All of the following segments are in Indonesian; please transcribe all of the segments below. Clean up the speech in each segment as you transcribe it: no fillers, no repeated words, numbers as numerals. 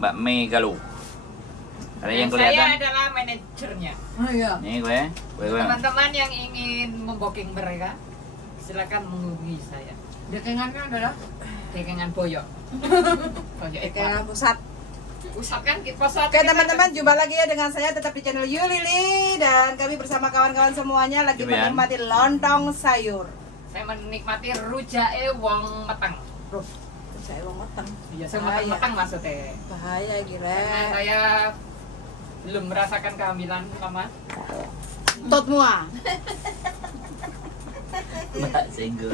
Mbak Mei Galuh. Ada yang kelihatan? Saya adalah manajernya. Oh iya. Nih gue. Teman-teman yang ingin membooking mereka, silakan menghubungi saya. Dekengannya adalah Dekengan Boyok. Boyok dekengan pusat. Pusat kan kita pusat. Oke teman-teman, jumpa lagi ya dengan saya tetap di channel Yulili, dan kami bersama kawan-kawan semuanya lagi menikmati lontong sayur. Saya menikmati rujae wong meteng. Saya wong meteng. Iya, saya meteng maksudnya. Bahaya Karena gila. saya belum merasakan kehamilan lama. Tot mua. Mbak Senggol.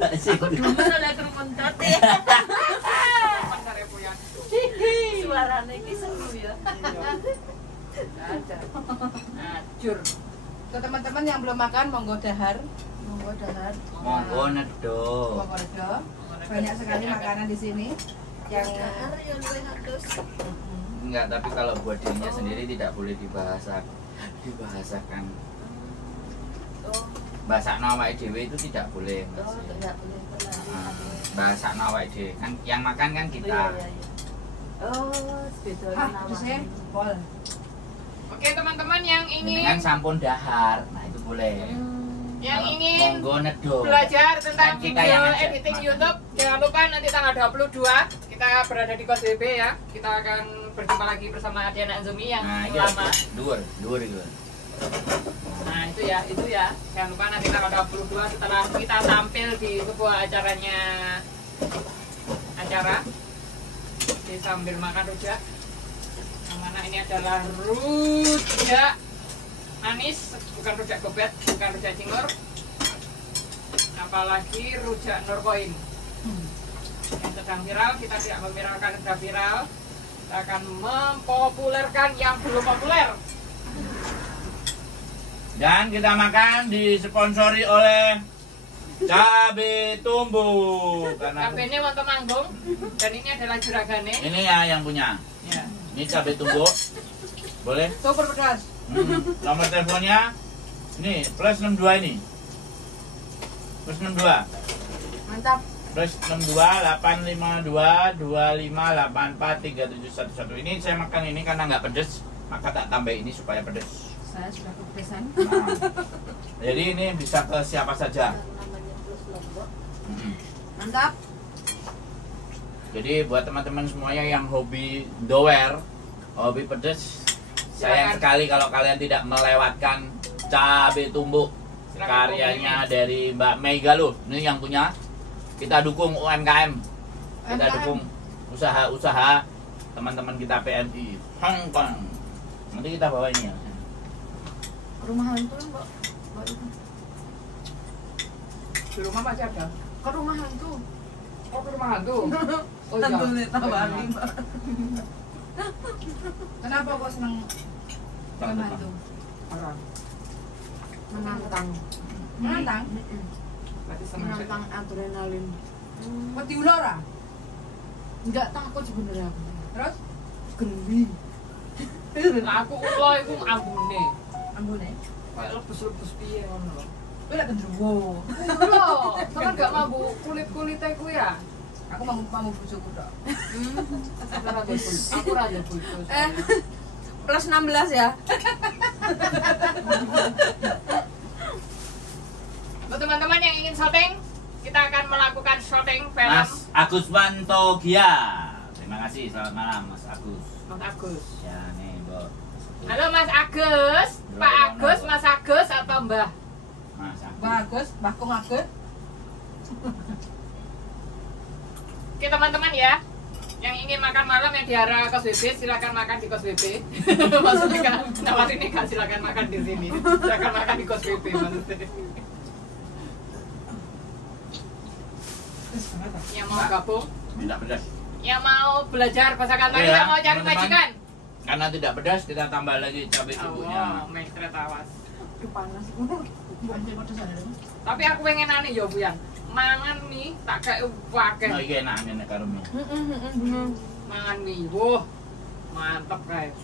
Aku dulu oleh kermontot ya. Suaranya ini seru ya. Ada. Acur. Ke teman-teman yang belum makan, monggo dahar. Monggo dahar. Monggo nedo. Monggo nedo. Banyak sekali makanan di sini yang Enggak, tapi kalau buat dirinya sendiri tidak boleh dibahasakan. Bahasa awake dhewe itu tidak boleh. Bahasa awake dhewe kan yang makan kan kita. Oh, sebetulnya pol. Oke teman-teman yang Ini kan ingin sampun dahar. Nah, itu boleh. yang Kalau ingin monggo nedo. belajar tentang Kan kita video yang ngajak. editing YouTube, jangan lupa nanti tanggal 22 kita berada di Kos BB ya. Kita akan berjumpa lagi bersama Diana Anzumi yang Nah, iya. lama. Dur itu. Nah itu ya, jangan lupa nanti tanggal 22 setelah kita tampil di sebuah acara di sambil makan rujak. Yang mana ini adalah rujak manis, bukan rujak gobet, bukan rujak cingur, apalagi rujak Nurkoin yang sedang viral. Kita tidak meviralkan yang sudah viral, kita akan mempopulerkan yang belum populer. Dan kita makan disponsori oleh Cabe Tumbuh. Karena Cabenya mau manggung dan ini adalah juragane. ini ya yang punya. Ya. Ini Cabe Tumbuh. Boleh? Super pedas. Nomor teleponnya ini plus 62 ini. Plus 62. Mantap. Plus 62 852 2584 3711. Ini saya makan ini karena nggak pedes, maka tak tambah ini supaya pedes. Saya sudah kepedesan. Nah, jadi ini bisa ke siapa saja. Mantap. Jadi buat teman-teman semuanya yang hobi dower, hobi pedes, sayang sekali kalau kalian tidak melewatkan Cabe Tumbuh karyanya dari Mbak Mei Galuh. Ini yang punya. Kita dukung UMKM, kita dukung usaha-usaha teman-teman kita PMI Hong Kong. Nanti kita bawa ini ya. Rumah hantu Mbak. Di rumah masih ada. Ke rumah hantu. Oh, ke rumah hantu. Oh, Hantu iya. nih tambah Mbak. Kenapa kok seneng film hantu? Orang. Menantang. Menantang? Berarti senang sih. menantang adrenalin. Wedi ular ah? Enggak takut sebenarnya. Terus? Geli. Lah aku ulo iku ambune. Ambune? Kayak lebus-lebus piye ngono lho. Kowe lek gendruwo. Ulo, sama gak mampu kulit-kulite ku ya. Aku mau bojoku tok. Aku rada bojo. Plus 16 ya. Untuk teman-teman yang ingin syuting, kita akan melakukan syuting film Mas Agus Wantogia. Terima kasih, selamat malam Mas Agus. Mas Agus. Ya nih, Bo. Halo Mas Agus, Pak Agus, Mas Agus atau Mbah? Mas Agus. Bagus, Kung Agus. Oke teman-teman ya, yang ingin makan malam yang di arah Kos BB silakan makan di Kos BB. Maksudnya kan nawarin ini kan silakan makan di sini, silakan makan di Kos BB maksudnya. Yang mau gabung, Tidak pedas. yang mau belajar bahasa Kanton, Oke ya, yang mau cari teman-teman. majikan. Karena tidak pedas, kita tambah lagi cabai tubuhnya. Oh, maestro tawas. Aduh panas. Anjir pedes ada dong. Tapi aku pengen aneh ya Bu Yan, mangan mie tak kayak wakil. Nah, iki enak nek karo mie. Mangan mie, wah mantep kayak.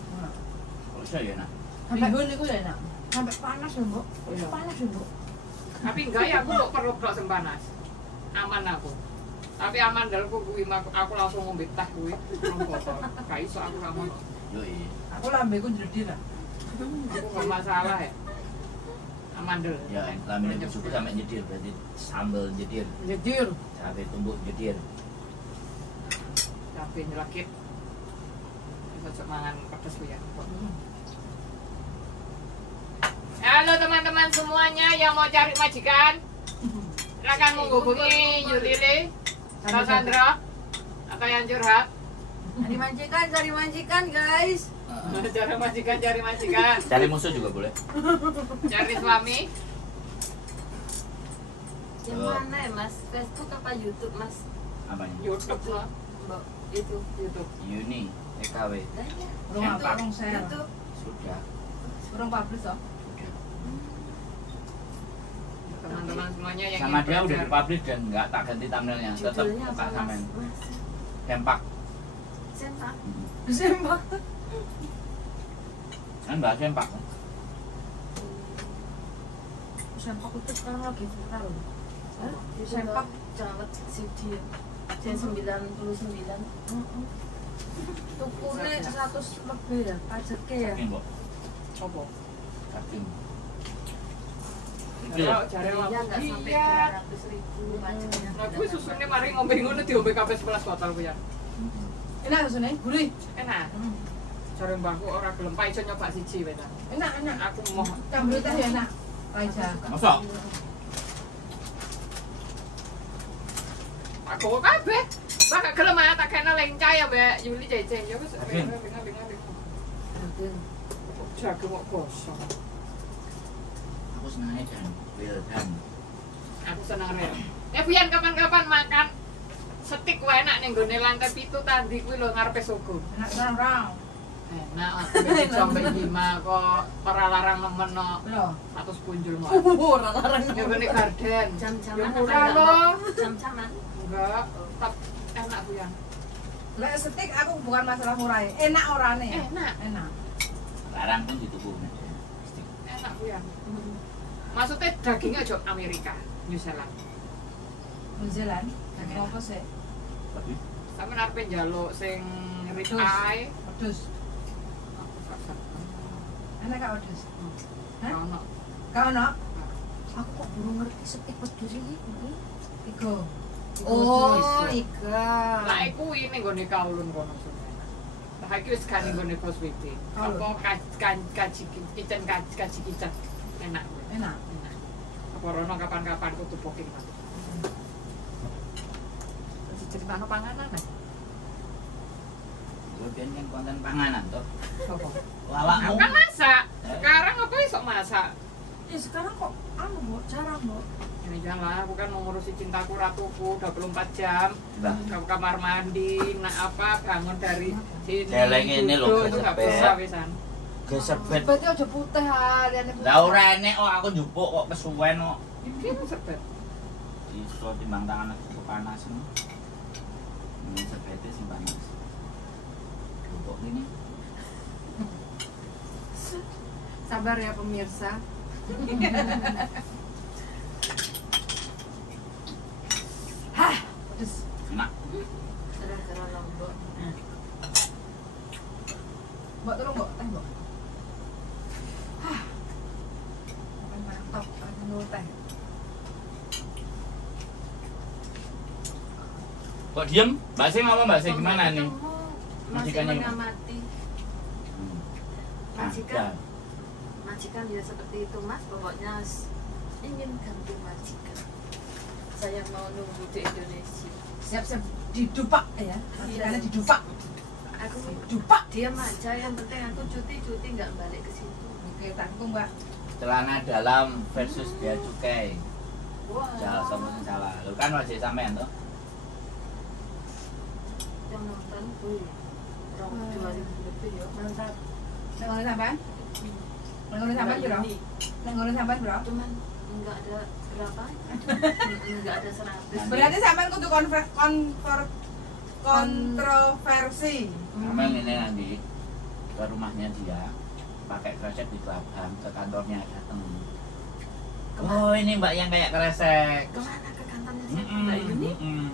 Kok iso ya, Nak? Bihun itu ya enak. Sampai panas ya, Mbok. Iya. Panas ya, Mbok. Tapi enggak ya, aku kok perlu blok sing panas. Aman aku. Tapi amandelku kuwi aku langsung ngombe teh kuwi. Rong botol. Gak iso aku gak mau. Yo iya. Aku lambeku jredil lah. Aku gak masalah ya. Amandel. Ya, lamine suku sampe jedir berarti sambel jedir. Jedir. Cabe tumbuk jedir. Cabe nyelakit. Cocok mangan pedes ku ya. Halo teman-teman semuanya yang mau cari majikan, silakan menghubungi Yulili, Kak Sandra, atau yang curhat. Cari majikan guys. Cari majikan, cari majikan. Cari musuh juga boleh. Cari suami. Yang mana ya mas? Facebook apa YouTube mas? Apanya? YouTube lah. Mbak, itu YouTube. Uni, EKW. Lah ya. Urung share. YouTube. Sudah. Urung publish toh. Sudah. Teman-teman semuanya yang Sama ingin dia udah belajar. dipublish dan nggak tak ganti thumbnailnya, tetap Judulnya tak apa samain. mas? Tempak. Sempak. Hmm. Sempak. Kan bahas tempak. Kan? Sempak itu sekarang lagi viral. Hah? Sempak. Jangan CD. Saya 99. Tukune 100 lebih ya, pajaknya ya. Yakin, Mbok? Apa? Yakin. Kalau cari Iya apa? nggak sampai Iya. 200.000 pajaknya. Nah, gue susunya mari ngombe ngono diombe kabeh 11 botol ku ya. Enak susune, gurih. Enak. Cari mbahku ora gelem pa iso nyoba siji wis. Enak, enak. Aku mau Campur teh ya enak. Aja. Masa? aku kabeh. Mbak gak gelem ah tak kena lenca ya Mbak Yuli jajeng ya wis. Yakin? Jago kok kosong. Aku senangnya dan well done. Aku seneng rel. Biyen kapan-kapan makan steak wae enak ning gone lantai 7 tadi kuwi lho ngarepe Sogo. Enak sarang. Enak aku sampai Hima kok ora larang nemen no. Lho. 100 punjul mau. Ora larang. Ya gone garden. Jam-jaman Ya apa murah enggak, loh. Mbak? Jam-jaman. Enggak, tetap enak Bu yang. Lek steak aku bukan masalah murah. Enak orane. Enak. Enak. Larang pun dituku. Enak Bu yang. Maksudnya dagingnya aja Amerika, New Zealand. New Zealand. Daging apa sih? Tapi Sampe arepe njaluk sing rib Wedhus. eye. Wedhus. Enak gak wedhus? Hah? Ono. Kau ono? Aku kok belum ngerti steak wedhus iki. Iku. Oh, iga. Lah iku ini nggone kaulun kono sebenarnya. Lah iki wis kan nggone Bos WP. Kaulun. Apa kaji kitchen kaji kitchen. Enak. Enak. Enak. Apa rono kapan-kapan kudu booking nanti. Ceritanya panganan nih. gue kan konten panganan toh. Apa? Lawakmu. Aku kan masak. Sekarang apa iso masak? Ya sekarang kok anu, Mbok, jarang, Mbok. Ini jangan aku kan mengurusi cintaku ratuku 24 jam. Bah. Ke kamar mandi, nak apa bangun dari sini. Celeng ini lho, duduk, itu nggak kesepet. bisa pisan. Gesebet. Berarti aja putih aliane putih. Lah ora enek kok aku njupuk kok kesuwen kok. Ini sepet. Iso timbang tangan aku panas. Ini sepete sing panas. Njupuk ini. Sabar ya pemirsa. Hah, pedes. Enak. Gara-gara lombok. Mbok tolong, Mbok, teh, Mbok. Hah. Mantap, anu teh. Kok diem? Mbak Sing ngomong Mbak Sing gimana nih? Masih Majikannya gimana? mengamati Ada. majikan dia seperti itu mas, pokoknya ingin ganti majikan. Saya mau nunggu di Indonesia. Siap-siap didupak ya. Majikannya didupak. Aku Dupak. diam aja, yang penting aku cuti nggak balik ke situ. Oke, tanggung, Mbak. Celana dalam versus bea cukai. Wah, Salah sama yang salah. Lu kan wajib sampean tuh. yang nonton, wih, 2000 lebih ya. Mantap. Nang ngene sampean? Nang ngene sampean piro? Nang ngene sampean piro? Cuman nggak ada berapa? Nggak ada 100. Berarti sampean kudu kontroversi. Sampean ini nanti ke rumahnya dia pakai kresek di kelabang, ke kantornya datang. Oh ini mbak yang kayak kresek. Kemana ke kantornya Mm-mm, Mbak Yuni? mm-mm.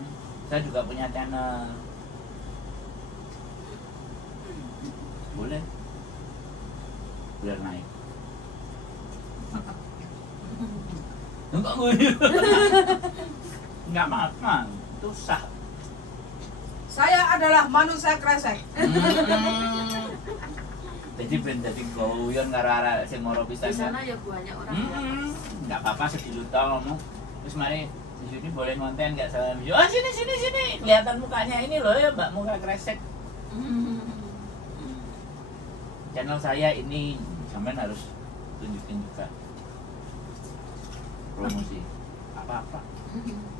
Saya juga punya channel. Boleh. Biar naik. Enggak guyu. Enggak makan. Itu sah. Saya adalah manusia kresek. Jadi ben dadi guyon karo arek sing moro pisan. Di sana ya banyak orang yang Enggak apa-apa sedikit ngomong. Terus mari di sini boleh konten enggak salah video. Oh sini. Kelihatan mukanya ini loh ya Mbak, muka kresek. Channel saya ini sampean harus tunjukin juga. Promosi apa-apa.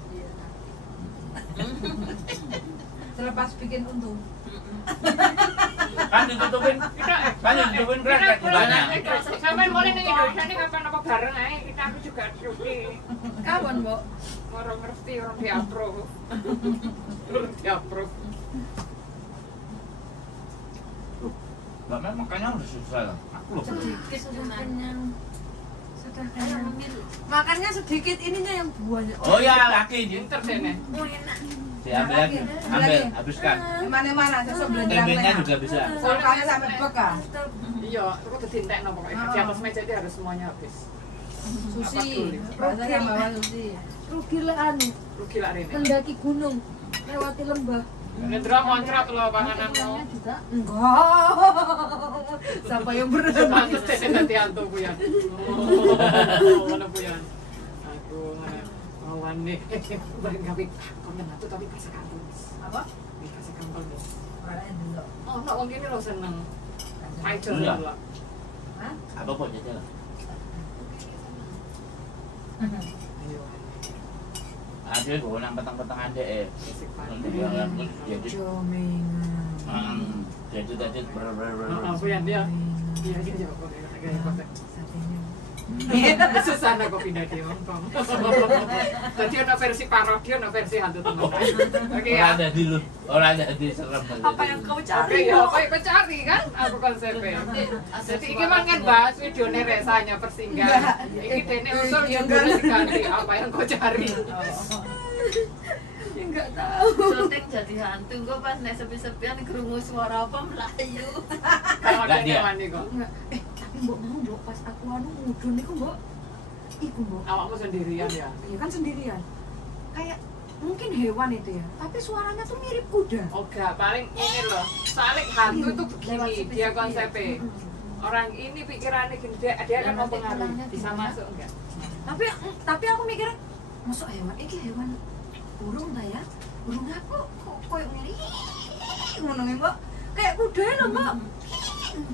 Iya. Selepas bikin untung. Kan ditutupin kresek banyak. Sampai mulai nih Indonesia nih kapan apa bareng aja kita aku juga cuti. Kapan, Mbok? Orang ngerti orang diapprove. Orang diapprove. Mbak Mel makanya udah susah loh. Aku loh. Sedikit sudah kenyang. Sudah kenyang. Makannya sedikit, ininya yang banyak. Oh ya laki ini. Pinter deh nih. Oh enak. Diambil lagi. Ambil, habiskan. Di mana-mana, sesuk belendrang. Tempenya juga bisa. Soalnya sampai beka. Iya, aku udah dintekno pokoknya. Di atas meja itu harus semuanya habis. Susi, bahasanya bawa susi. Rugi lah anu, Rugi lah Rene. mendaki gunung, lewati lembah. Ngendra moncrat lo pangananmu. Pulangnya juga Enggak. Siapa yang berani? Pantes dene dadi antu Puyan. Oh, mana Puyan? Aku awan nih. Bareng gawe kok nyatu tapi kasih kantong. Apa? Kasih kantong. Orangnya dulu. Oh, nek wong kene lo seneng. Paicel Iya. lho. Hah? Apa kok jajal? Ayo. Ada gue nang petang-petang ada Fisik Nanti paling. dia jadi Jomingan. jadi tadi Oh, Puyan dia. Iya, iya, kok kayak kok. Satunya. Susah nak kok pindah di Hongkong. Tadi ada versi parodi, ada versi hantu teman. Oke ya. orang ada di serem. Apa yang kau Oke cari? ya, apa yang kau cari kan? Apa konsepnya? Jadi ini kan bahas videonya resanya persinggahan. Ini dene usul judulnya diganti apa yang kau cari. Enggak tahu. Syuting jadi hantu, gue pas nek sepi-sepian krungu suara apa melayu. Kalau Enggak, ada dia. mandi kok. enggak. Tapi mbok mau mbok pas aku anu mudun niku mbok. Iku mbok. Awakmu sendirian ya. Iya kan sendirian. Kayak mungkin hewan itu ya, tapi suaranya tuh mirip kuda. Oh enggak, paling ini loh. Soalnya hantu itu begini, dia konsepnya. Orang ini pikirannya gini, dia kan mau pengaruh. Bisa masuk enggak? Tapi aku mikir, masuk hewan iki hewan burung ta ya? Burung aku kok koyo ngene. Ngono mbok. Kayak kuda lho, Mbok.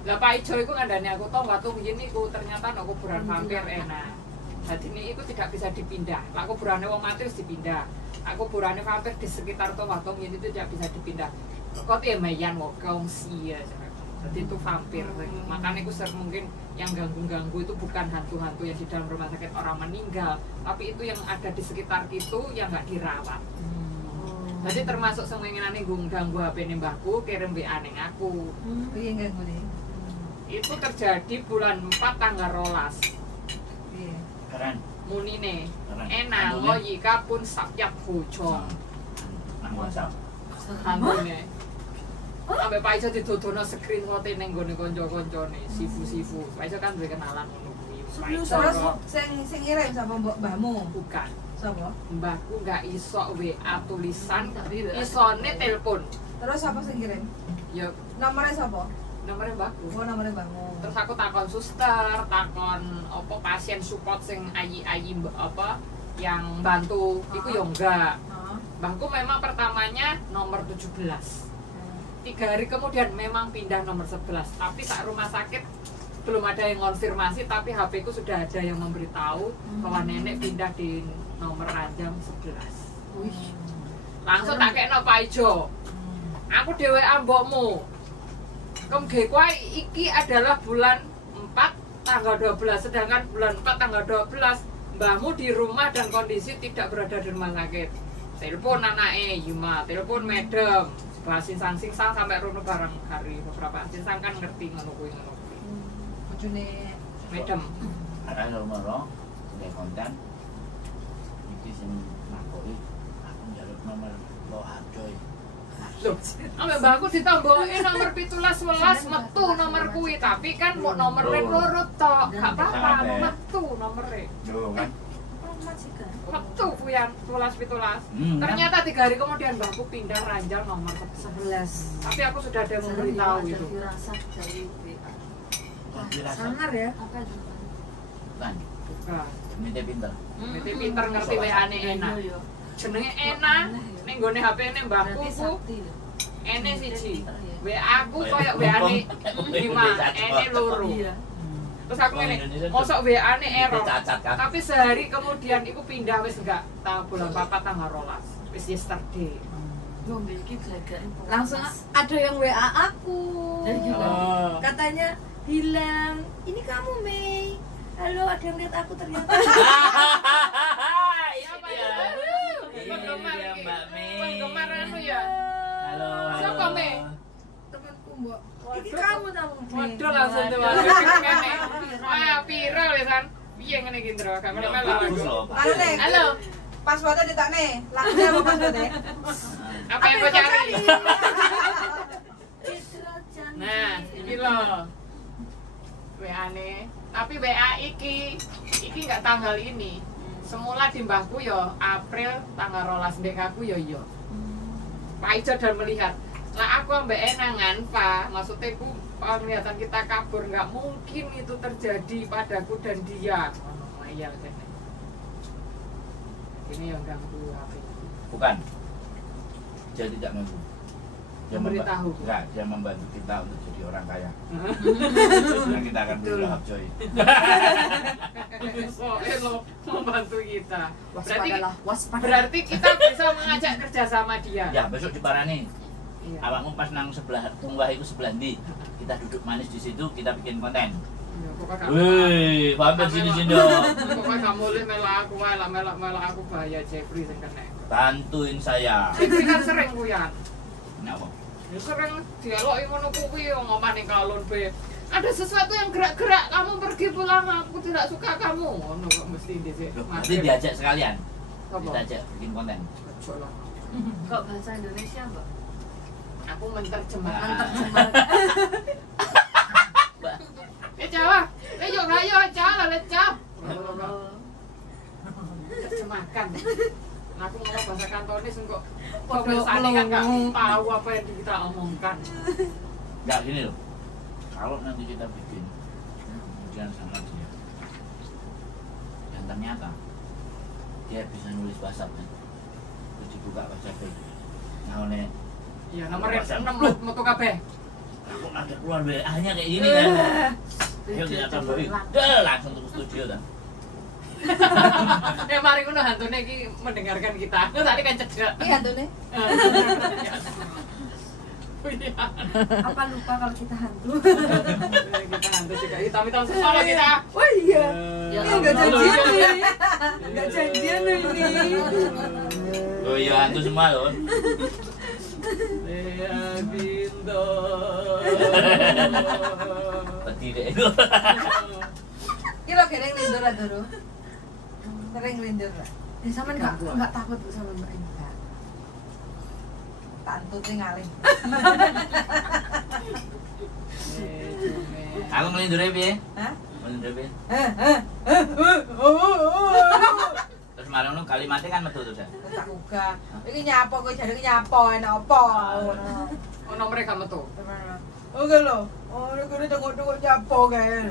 Lah Pak Ijo itu ngandani aku tau waktu begini ku ternyata no kuburan vampir enak. Jadi ini itu tidak bisa dipindah. Lah kuburannya wong mati harus dipindah. Aku kuburannya vampir di sekitar tuh waktu begini itu tidak bisa dipindah. Kok ya mayan wong sia. Jadi itu vampir. Makanya aku sering mungkin yang ganggu-ganggu itu bukan hantu-hantu yang di dalam rumah sakit orang meninggal, tapi itu yang ada di sekitar itu yang nggak dirawat. Jadi termasuk semenginane ganggu HP nih mbahku, kirim WA ning aku. Iya enggak gue. Itu terjadi bulan 4 tanggal 12. Iya. Keren. Munine Keren. enak lo yika pun sakyat bojong Nang WhatsApp. hantune. Sampai Pak Ijo didodono screenshot ning nggone kanca-kancane, sifu-sifu. Pak Ijo kan duwe kenalan ngono kuwi. Pak Ijo Terus kok sing ngirim sapa mbahmu? bukan. Sapa? Mbahku nggak iso WA tulisan, Tapi WA. isone telepon. Terus siapa sing ngirim? Ya Nomornya sapa? nomornya mbahku. Oh, nomornya mbahmu. Terus aku takon suster, takon apa pasien support sing ayi-ayi apa yang bantu, iku yo enggak. Heeh. Mbahku memang pertamanya nomor 17. 3 hari kemudian memang pindah nomor 11, tapi saat rumah sakit belum ada yang konfirmasi, tapi HP ku sudah ada yang memberitahu bahwa nenek pindah di nomor ranjang 11. Wih. Langsung tak kena Pak Ijo. Aku dhewe mbokmu. Kemge kowe iki adalah bulan 4 tanggal 12, sedangkan bulan 4 tanggal 12 mbahmu di rumah dan kondisi tidak berada di rumah sakit. Telepon anake Yuma, telepon medem. Bahas singsang-singsang sampai rono bareng hari beberapa singsang kan ngerti ngono kuwi. Bojone Medem. Ada nomor sebagai konten. Iki sing nakoi aku njaluk nomor Lohap coy. Loh, ambek mbakku ditambahin nomor 17 11 metu nomor kuwi, tapi kan mau nomor loro tok. Gak apa-apa, mau metu nomere. Yo kan. Majikan. Metu kuyan 11 17. Ternyata 3 hari kemudian mbakku pindah ranjal nomor 11. Tapi aku sudah ada memberitahu itu. Firasat dari WA. Wah, dirasa. Sangar ya. Apa itu? Bukan. Bukan. Mite pinter. Mete pinter ngerti WA-ne enak. Jenenge enak, ning gone HP-ne mbahku Berarti ku sakti. ene siji. WA ku koyo WA-ne 5, ene loro. Iya. Terus aku ngene, mosok WA-ne error. Cacat kan. Tapi sehari kemudian iku pindah wis enggak bulan 4 tanggal 12. Wis yesterday. Ngombe iki gagain. Langsung ada yang WA aku. Dari juga. Oh. Katanya bilang, ini kamu Mei. Halo, ada yang lihat aku ternyata. Siapa Iya. ya? Ini Penggemar dia, iki. Mbak Mei. Penggemar anu ya. Halo. Siapa, Mei? Temanku Mbak. Ini Waduh. kamu tamu Mei. Waduh langsung tuh kene. Wah, viral ya San. Piye ngene iki, Ndro? Gak melo-melo Bagus aku. loh, Pak. Anu nih, Halo. passwordnya ditak nih. Lagunya apa passwordnya? Apa yang kau cari? Citra cantik. Nah, iki loh. WA-ne. Tapi WA iki nggak tanggal ini. Semula di mbahku yo April tanggal 12, mbek aku yo yo. Pak Ijo dan melihat. Lah aku ambek enangan, Pak. Maksudnya ku penglihatan kita kabur, nggak mungkin itu terjadi padaku dan dia. Oh iya, betul. Ini yang ganggu HP. Bukan. Dia tidak mampu. Dia Memberitahu. Enggak, dia membantu kita untuk jadi orang kaya. Nah, kita akan beli Lohap coy. Soalnya lo membantu kita. Waspadalah, waspada. Berarti kita bisa mengajak kerja sama dia. Ya, besok di Parani. Iya. Awakmu pas nang sebelah tunggah itu sebelah ndi? Kita duduk manis di situ, kita bikin konten. Ya, pokoknya kamu- Wih, pamer sini dong. Pokoknya kamu boleh melak aku, melak aku bahaya Jeffrey sing kena. Bantuin saya. Jeffrey kan sering kuyan. Kenapa? Ya sering dialoki ngono kuwi ngomong ning kalon be. Ada sesuatu yang gerak-gerak, kamu pergi pulang, aku tidak suka kamu. Ngono kok mesti dhisik. Loh, nanti diajak sekalian. Apa? Kita ajak bikin konten. Ojo lah. Kok bahasa Indonesia, Mbak? Aku menerjemahkan. Nah, Jawa. Yuk ayo Jawa lah Jawa. Terjemahkan. Nah, aku ngomong bahasa Kantonis kok pemirsaannya kan nggak tahu apa yang kita omongkan. Enggak gini loh. Kalau nanti kita bikin kemudian sama dia, dan ternyata dia bisa nulis WhatsApp kan, terus dibuka WhatsApp nah oleh Iya, nomor 6 metu kabeh. aku ada keluar WA-nya kayak gini kan. Dia tidak tambahin, langsung ke studio kan. Mari ngono hantune iki mendengarkan kita. Tadi kan cedek. Iya tuh nih. Apa lupa kalau kita hantu? Kita hantu juga. Hitam-hitam semua loh kita. Oh iya. Ya, Ini nggak janjian nih. Nggak janjian nih ini. Oh iya, hantu semua loh. Lea Bindo. Peti deh. Ini lo kira lindur lah dulu. Sering lindur lah. Ya sama nggak takut bu sama mbak ini. Tantut sih ngalih. Aku melindungi piye? Hah? Melindungi piye? Terus marang kalimatnya kan metu terus ya. Tak buka. Iki nyapo kowe jare nyapo enak apa? Oh, nomor mereka metu. Oke lo. Oh, ini tengok-tengok nyapo kae.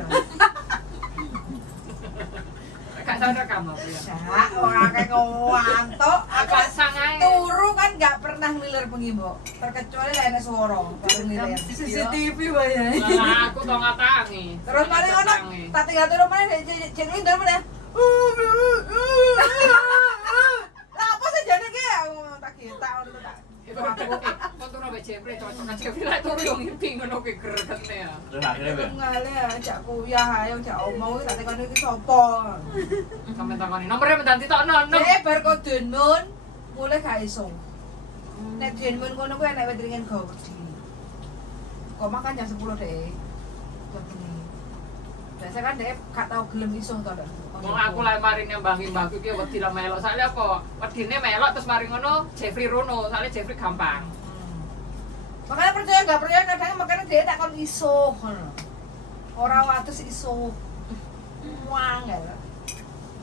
Gak sadar kamu apa ya? Sak ora kayak ngantuk. Aku Agak sangai. turu kan gak pernah ngiler bengi, Mbok. Terkecuali lek enek swara baru ngiler. CCTV bayar. Lah aku to ngatangi. Terus mari ngono, tak tinggal turu meneh jek ngiler meneh. Lah apa sih jane ki aku tak kita ngono tak. Itu aku kon turu mbek Jeffrey cocok kan Jeffrey lek turu yo ngimpi ngono ki gregetne ya. Terus akhirnya piye? Ngale ajak kuyah ayo jak omong tak tekan iki sapa. Sampe takoni nomornya mendan ditokno. Bar kok denmun mulai gak iso. Nek denmun kono kuwi enek wetringen gawe wedi. Kok makan jam 10 deh. Biasa kan dia gak tau gelem iso to. Wong aku lek marine mbah-mbahku ki wedi lah melok. Soale apa? Wedine melok terus mari ngono Jeffrey rono. Soale Jeffrey gampang. Makanya percaya nggak percaya kadang makanya dia tak kon iso ngono. Ora wates iso. Wangel.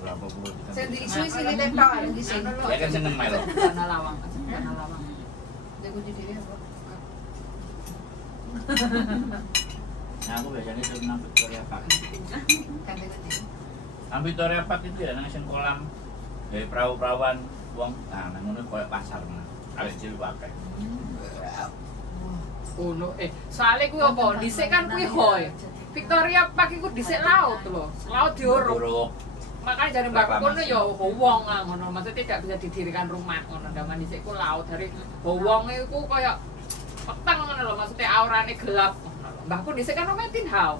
Berapa puluh kita. Sing diisu sini tempel yang di sini. Ya kan seneng melok. Dana lawang, dana lawang. Jago di diri apa? Nah, aku biasanya suruh nang Victoria Park. Kan gede. Nang Victoria Park itu ya nang sing kolam dari perahu-perahuan wong. Nah, nang ngono koyo pasar nah. Arek cilik akeh. Ono soalnya kuwi apa? Dhisik kan kuwi hoy. Victoria Park iku dhisik laut lho. Laut diuruk. Buruk. Makanya dari mbak kono ya wong lah ngono. Maksudnya tidak bisa didirikan rumah ngono. Daman dhisik ku laut dari wong iku koyo peteng ngono lho. Maksudnya aurane gelap. Mbahku dhisik kan omah Tinhau.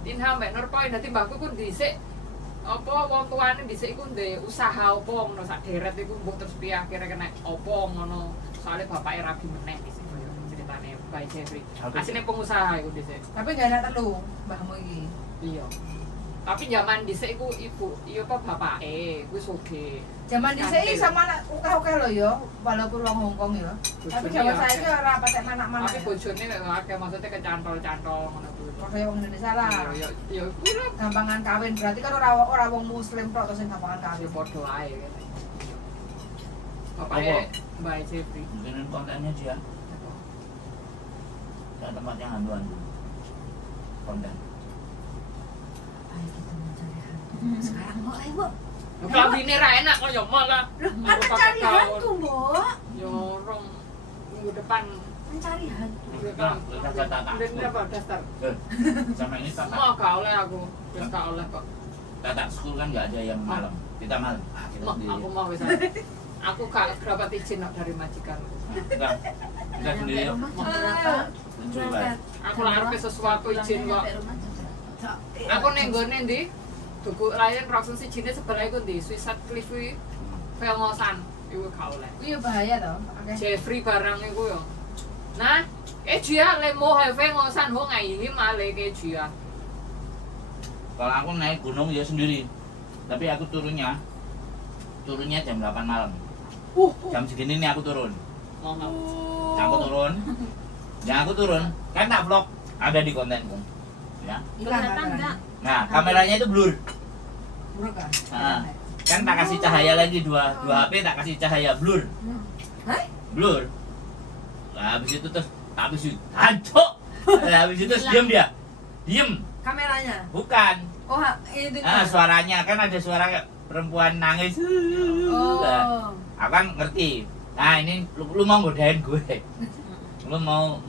Tinhau mbek Nurpoint dadi mbahku ku dhisik apa wong tuane dhisik iku ndek usaha apa ngono sak deret iku mbok terus piye akhire kena apa ngono. Soale bapake rabi meneh dhisik koyo ceritane Bae Jeffrey. Asline pengusaha iku dhisik. Tapi gak enak telu mbahmu iki. Iya. Tapi zaman dhisik iku ibu, iya apa bapake kuwi sugih. Zaman dhisik sama anak ukeh-ukeh lho ya, walaupun wong Hongkong ya. Tapi zaman saiki ora patek manak-manak. Tapi bojone akeh maksudnya kecantol-cantol ngono kuwi. Kaya wong Indonesia lah. Ya kuwi lho Gampangan kawin berarti kan ora wong muslim tok to sing gampangan ya kawin. padha ae kene. Bapake Mbak Jeffrey. Mungkin kontennya dia. Ya tempat yang hantu-hantu. Konten. Ayo kita mencari hantu. Sekarang mau ayo, Bu. Kabine ra enak kok ya malah. Loh, kan mencari hantu, Mbok. Ya orang minggu depan Mencari hantu. Nah, kita tata. Udah apa dasar? Sama ini tata. Semua gak oleh aku. Wis gak oleh kok. Tata school kan nggak ada yang malam. Kita malam. Ah, kita Mak, sendiri. aku mau wis. Aku gak dapat izin kok dari majikan. Enggak. Kita sendiri. Rumah jam berapa? Coba. Aku larpe sesuatu izin kok. Aku ning nggone ndi? Tuku layan Roxen sijine sebelah iku ndi? Suicide Cliff kuwi Velmosan. Iku gak oleh. Kuwi ya bahaya to. Oke. Jeffrey barang iku yo. Nah, Jia le mo have ngosan ho ngai male ke Jia. Kalau aku naik gunung ya sendiri. Tapi aku turunnya jam 8 malam. Jam segini nih aku turun. Aku turun. Yang aku turun kan tak vlog ada di kontenku. Ya. Kelihatan enggak? Nah, kameranya itu blur. Buruk kan? Nah, kan tak kasih cahaya lagi dua HP tak kasih cahaya blur. Hai? Blur. Nah, habis itu terus habis itu hancur. Nah, habis itu terus diam dia. Diem. Kameranya. Bukan. Oh, itu. Nah, suaranya kan ada suara perempuan nangis. Nah, aku kan ngerti. Nah, ini lu mau godain gue. Lu mau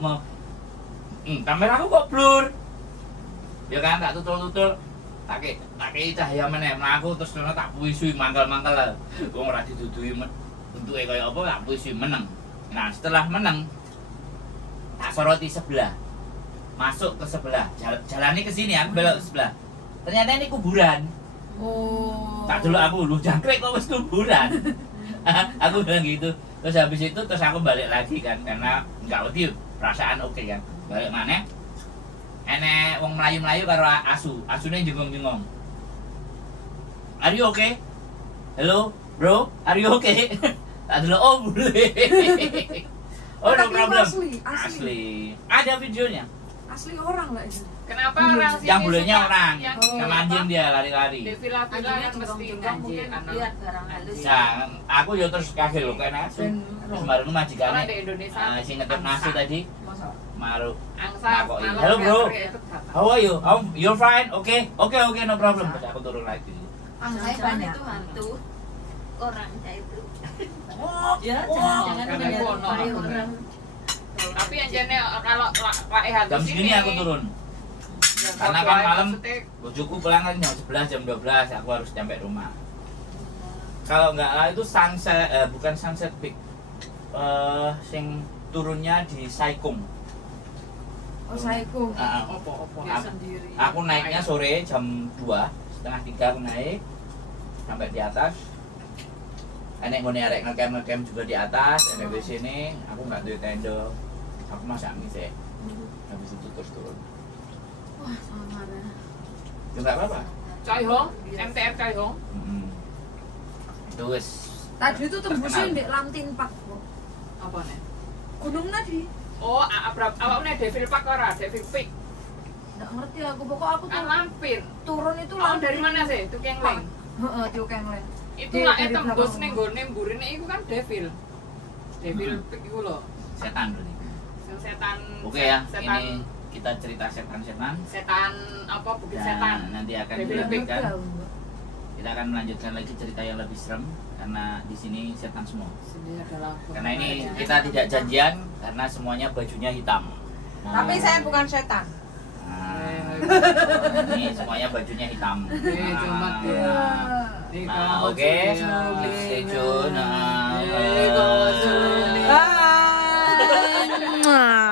kameraku kok blur. Ya kan tak tutul-tutul. Tak cahaya meneh mlaku terus tak puisi mangkal-mangkal lah. Wong ora dituduhi bentuke kaya apa tak puisi meneng. Nah, setelah meneng tak soroti sebelah. Masuk ke sebelah. Jalannya ke sini aku belok ke sebelah. Ternyata ini kuburan. Oh. Tak dulu aku lu jangkrik kok wis kuburan. Aku bilang gitu. Terus habis itu terus aku balik lagi kan karena enggak wedi perasaan oke kan. Balik maneh. Enek wong melayu-melayu karo asune jengong-jengong. Are you okay? Hello, bro, are you okay? Tak dulu oh boleh. Oh, no Tapi problem. asli. Ada videonya. Asli orang lah itu. Kenapa orang sini Yang bulenya suka orang, yang sama anjing dia lari-lari. di villa-villa kan Anjingnya mesti jengong-jengong anjing mungkin anak. lihat barang halus. Nah, aku yo terus kaget loh karena asu. Terus baru majikane. Karena di Indonesia Sing ngetep nasu tadi, Masa? maru. angsa Nah, kok malam halo, bro. sore itu datang. How are you? You're fine? Okay, no problem. Terus aku turun lagi. Angsa Jangan-jangan banyak. itu hantu orangnya itu. Oh, Ya, oh. jangan-jangan Karena banyak bono. orang. Tapi anjane kalau lae hantu Jam segini aku turun. Ya, Karena kalau kan lae malam maksudnya bojoku pulang kan jam 11, jam 12 aku harus nyampe rumah. Kalau enggak lah itu sunset bukan sunset peak. Sing turunnya di Saikung. Oh, saiku. opo-opo Dia sendiri. Aku naiknya sore jam 2, setengah 3 aku naik sampai di atas. Enek ngene arek ngecamp juga di atas, enek WC ini, aku nggak duwe tenda. Aku masak mie sih. Habis itu terus turun. Wah, sama marah. Ya nggak apa-apa. Choi Hong, MTR Choi Hong. Itu wis. Tadi itu tembusnya di Lamtin Park, Bu. Apa nih? Gunung tadi. Oh, awaknya Devil Park ora, Devil Peak. Nggak ngerti aku, pokok aku tuh Kan lampir. turun itu Oh, dari mana sih? Itu Kengleng. Heeh, di Kengleng. Itu Di- lah dari tembus belakang ning rumah. gone mburine iku kan Devil. Devil Peak iku lho. Setan berarti. Yang setan. Oke ya, Setan. ini kita cerita setan-setan. Setan apa? Bukit Dan setan. nanti akan Devil dilanjutkan. Peak. Tahu, Bu. Kita akan melanjutkan lagi cerita yang lebih serem karena di sini setan semua. Sini adalah Karena ini kita tidak janjian karena semuanya bajunya hitam. Tapi saya bukan setan. Nah, ini semuanya bajunya hitam. Jumat ya. Nah, oke. Stay tune. Nah, Bye. Bye.